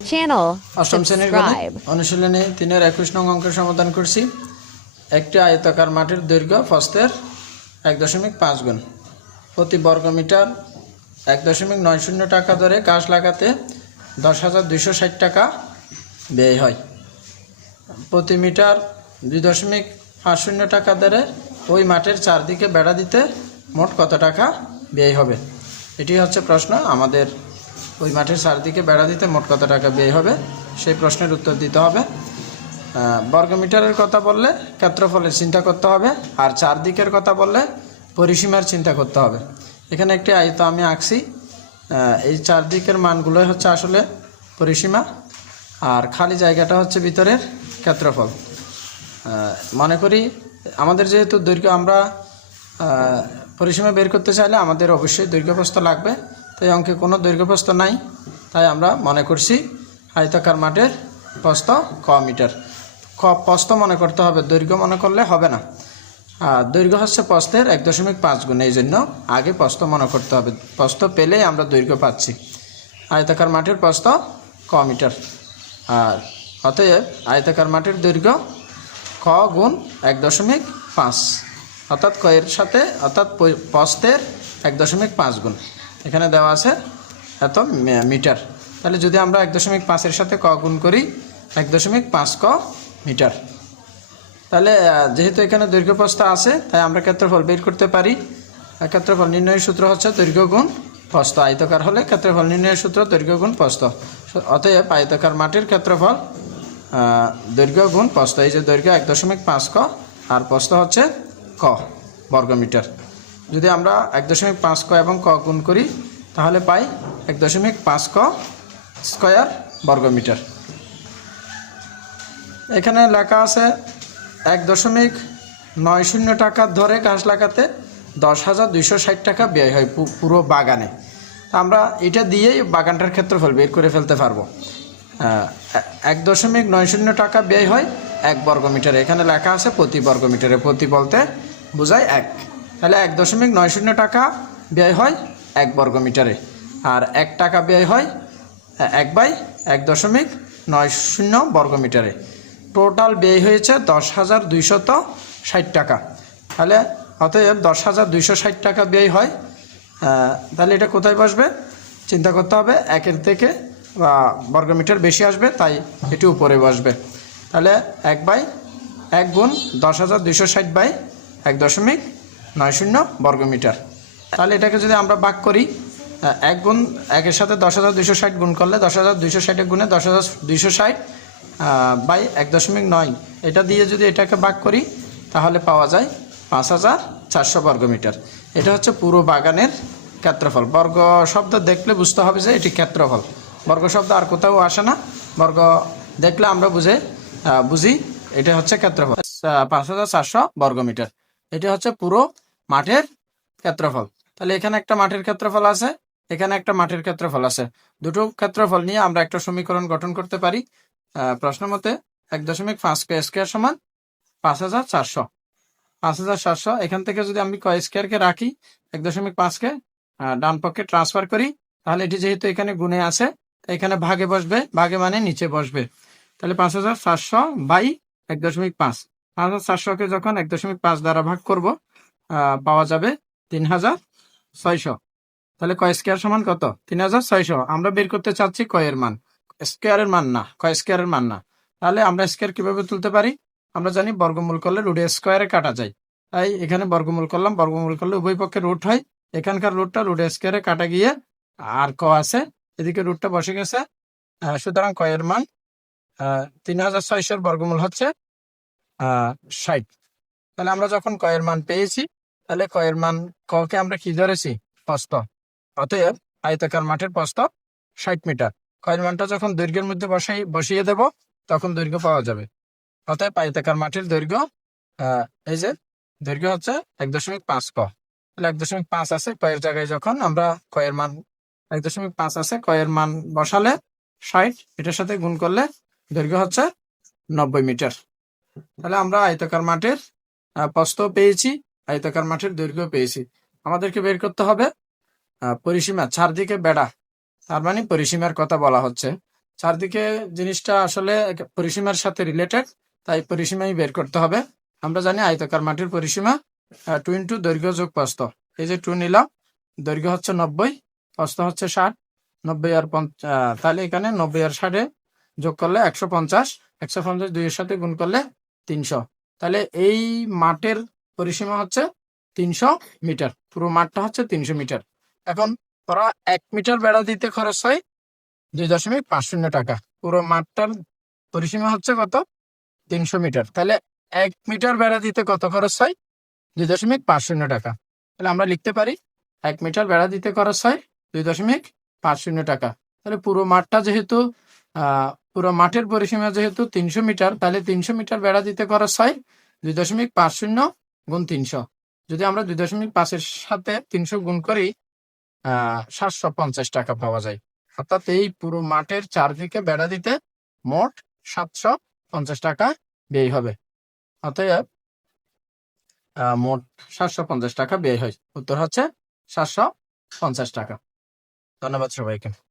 channel, অষ্টম শ্রেণীর গণিত subscribe. অনুশীলনী 3-21 নং অঙ্কের সমাধান করছি। একটি আয়তাকার মাটির দৈর্ঘ্য প্রস্থের 1.5 গুণ। প্রতি বর্গমিটার 1.90 টাকা দরে কাঠ লাগাতে 10,260 টাকা ব্যয় হয়। প্রতি মিটার 2.50 টাকা দরে ওই মাঠের চারদিকে বেড়া দিতে মোট কত টাকা ব্যয় হবে? এটি হচ্ছে প্রশ্ন। আমাদের ওই মাঠের চারদিকে বেড়া দিতে মোট কত টাকা ব্যয় হবে সেই প্রশ্নের উত্তর দিতে হবে। বর্গমিটারের কথা বললে ক্ষেত্রফলের চিন্তা করতে হবে, আর চারদিকের কথা বললে পরিসীমার চিন্তা করতে হবে। এখানে একটি আয়ত আমি আঁকছি, এই চারদিকের মানগুলোই হচ্ছে আসলে পরিসীমা, আর খালি জায়গাটা হচ্ছে ভিতরের ক্ষেত্রফল। মনে করি আমাদের যেহেতু দৈর্ঘ্য, আমরা পরিসীমা বের করতে চাইলে আমাদের অবশ্যই দৈর্ঘ্যপ্রস্থ লাগবে। তাই অঙ্কে কোনো দৈর্ঘ্যপ্রস্থ নাই, তাই আমরা মনে করছি আয়তাকার মাঠের প্রস্থ ক মিটার। প্রস্থ মনে করতে হবে, দৈর্ঘ্য মনে করলে হবে না। দৈর্ঘ্য হচ্ছে প্রস্থের 1.5 গুণ, এই জন্য আগে প্রস্থ মনে করতে হবে। প্রস্থ পেলেই আমরা দৈর্ঘ্য পাচ্ছি। আয়তাকার মাঠের প্রস্থ ক মিটার, আর অতএব আয়তাকার মাঠের দৈর্ঘ্য ক গুণ 1.5, অর্থাৎ ক এর সাথে, অর্থাৎ প্রস্থের 1.5 গুণ। এখানে দেওয়া আছে এত মিটার। তাহলে যদি আমরা 1.5-এর সাথে ক গুণ করি, 1.5 ক মিটার। তাহলে যেহেতু এখানে দৈর্ঘ্য প্রস্থ আছে, তাই আমরা ক্ষেত্রফল বের করতে পারি। ক্ষেত্রফল নির্ণয়ের সূত্র হচ্ছে দৈর্ঘ্য গুণ প্রস্থ। আয়তাকার হলে ক্ষেত্রফল নির্ণয়ের সূত্র দৈর্ঘ্য গুণ প্রস্থ। অতএব আয়তাকার মাটির ক্ষেত্রফল দৈর্ঘ্য গুণ প্রস্থ। এই যে দৈর্ঘ্য 1.5 ক, আর প্রস্থ হচ্ছে ক বর্গমিটার। যদি আমরা 1.5 ক এবং ক গুণ করি, তাহলে পাই 1.5 ক স্কয়ার বর্গমিটার। এখানে লেখা আছে 1.90 টাকা ধরে গাছ লাগাতে 10,260 টাকা ব্যয় হয় পুরো বাগানে। আমরা এটা দিয়েই বাগানটার ক্ষেত্রফল বের করে ফেলতে পারবো। 1.90 টাকা ব্যয় হয় 1 বর্গমিটারে। এখানে লেখা আছে প্রতি বর্গমিটারে, প্রতি বলতে বোঝায় 1। তাহলে 1.90 টাকা ব্যয় হয় 1 বর্গমিটারে, আর 1 টাকা ব্যয় হয় 1/1.90 বর্গমিটারে। টোটাল ব্যয় হয়েছে 10,260 টাকা। তাহলে অতএব 10,260 টাকা ব্যয় হয়। তাহলে এটা কোথায় বসবে চিন্তা করতে হবে। 1-এর থেকে বর্গমিটার বেশি আসবে, তাই এটি উপরে বসবে। তাহলে 1/1 গুণ 10,260/1.90 বর্গমিটার। তাহলে এটাকে যদি আমরা ভাগ করি, 1 গুণ 1-এর সাথে 10,260 গুণ করলে 10,260 গুণে 10,260 বাই 1.9, এটা দিয়ে যদি এটাকে ভাগ করি, তাহলে পাওয়া যায় 5,400 বর্গমিটার। এটা হচ্ছে পুরো বাগানের ক্ষেত্রফল। বর্গ শব্দ দেখলে বুঝতে হবে যে এটি ক্ষেত্রফল। বর্গ শব্দ আর কোথাও আসে না, বর্গ দেখলে আমরা বুঝি এটা হচ্ছে ক্ষেত্রফল। 5,400 বর্গমিটার, এটা হচ্ছে পুরো মাঠের ক্ষেত্রফল। তাহলে এখানে একটা মাঠের ক্ষেত্রফল আছে, এখানে একটা মাঠের ক্ষেত্রফল আছে। দুটো ক্ষেত্রফল নিয়ে আমরা একটা সমীকরণ গঠন করতে পারি। প্রশ্ন মতে 1.5 ক স্কয়ার সমান 5,400। 5,400 এখান থেকে যদি আমি ক স্কয়ারকে রাখি, 1.5কে ডান পক্ষে ট্রান্সফার করি, তাহলে এটি যেহেতু এখানে গুণে আছে, এখানে ভাগে বসবে, ভাগে মানে নিচে বসবে। তাহলে 5,400 বাই 1.5, 5,400কে যখন 1.5 দ্বারা ভাগ করব, পাওয়া যাবে 3,600। তাহলে ক স্কয়ার সমান কত? 3,600। আমরা বের করতে চাচ্ছি ক এর মান, স্কয়ারের মান না, ক স্কয়ারের মান না। তাহলে আমরা স্কয়ার কিভাবে তুলতে পারি? আমরা জানি বর্গমূল করলে রুট স্কয়ারে কাটা যায়। তাই এখানে বর্গমূল করলাম, বর্গমূল করলে উভয় পক্ষে রুট হয়। এখানকার রুটটা রুট স্কয়ারে কাটা গিয়ে আর ক আছে, এদিকে রুটটা বসে গেছে। সুতরাং ক এর মান 3,600 বর্গমূল হচ্ছে 60। তাহলে আমরা যখন ক এর মান পেয়েছি, তাহলে ক এর মান, কে আমরা কি ধরেছি? প্রস্থ। অতএব আয়তাকার মাঠের প্রস্থ 60 মিটার। ক এর মানটা যখন দৈর্ঘ্যের মধ্যে বসিয়ে দেব, তখন দৈর্ঘ্য পাওয়া যাবে। অতএব আয়তাকার মাঠের দৈর্ঘ্য, এই যে দৈর্ঘ্য হচ্ছে 1.5 ক। তাহলে 1.5 আছে ক এর জায়গায়, যখন আমরা ক এর মান 1.5 আছে, ক এর মান বসালে 60, এটার সাথে গুণ করলে দৈর্ঘ্য হচ্ছে 90 মিটার। তাহলে আমরা আয়তাকার মাঠের প্রস্থ পেয়েছি, আয়তাকার মাঠের দৈর্ঘ্য পেয়েছি। আমাদেরকে বের করতে হবে পরিসীমা, চারদিকে বেড়া, তার মানে পরিসীমার কথা বলা হচ্ছে। চারদিকে জিনিসটা আসলে পরিসীমার সাথে রিলেটেড, তাই পরিসীমাই বের করতে হবে। আমরা জানি আয়তাকার মাটির পরিসীমা 2 ইন্টু দৈর্ঘ্য যোগ প্রস্থ। এই যে 2 নিলাম, দৈর্ঘ্য হচ্ছে 90, প্রস্থ হচ্ছে 60, 90 আর তাহলে এখানে 90 আর 60 যোগ করলে 150, 150 2 এর সাথে গুণ করলে 300। তাহলে এই মাঠের পরিসীমা হচ্ছে 300 মিটার, পুরো মাঠটা হচ্ছে 300 মিটার। এখন তোরা 1 মিটার বেড়া দিতে খরচ হয় 2.50 টাকা। পুরো মাঠটার পরিসীমা হচ্ছে কত? 300 মিটার। তাহলে 1 মিটার বেড়া দিতে কত খরচ হয়? 2.50 টাকা। তাহলে আমরা লিখতে পারি 1 মিটার বেড়া দিতে খরচ হয় 2.50 টাকা। তাহলে পুরো মাঠটা যেহেতু পুরো মাঠের পরিসীমা যেহেতু 300 মিটার, তাহলে 300 মিটার বেড়া দিতে খরচ হয় 2.50 গুণ 300। যদি আমরা 2.5 এর সাথে 300 গুণ করি 750 টাকা পাওয়া যায়। অর্থাৎ এই পুরো মাঠের চারদিকে বেড়া দিতে মোট 750 টাকা ব্যয় হবে। অতএব মোট 750 টাকা ব্যয় হয়। উত্তর হচ্ছে 750 টাকা। ধন্যবাদ সবাইকে।